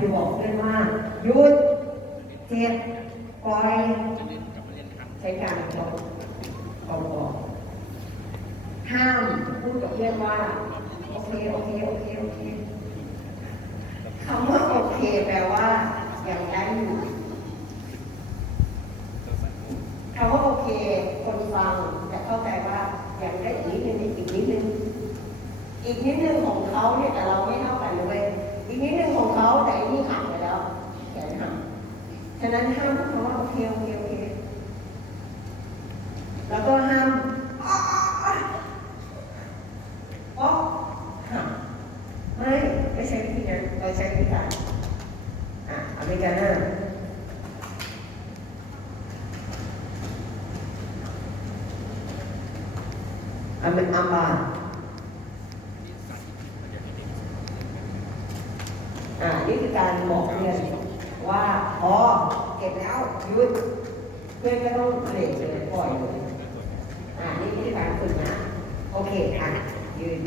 คือบอกเพื่อนว่าหยุดเจ็บปล่อยใช้การบอกบอกบอกห้ามพูดกับเพื่อนว่าโอเคโอเคโอเคโอเคคำว่าโอเคแปลว่าอยังได้อยู่คำว่าโอเค คนฟังจะเข้าใจว่าอยังได้อีกนิดนึงอีกนิดนึงอีกนิดนึงของเขาเนี่ยแต่เราไม่ นั้นห้ามพูดคำว่าโอเคโอเคโอเค แล้วก็ห้ามอ๋อไม่ไม่ใช้วิธีนั้นเราใช้วิธีการอะอเมริกาน่าอเมอัมบาอ่านี่คือการบอกเพื่อนว่าพอ ร็จแล้วหยุดเพื่อนก็ต้องเบรกเลยปล่อยเลยอ่านี่คือการฝึกนะ โอเคค่ะยืน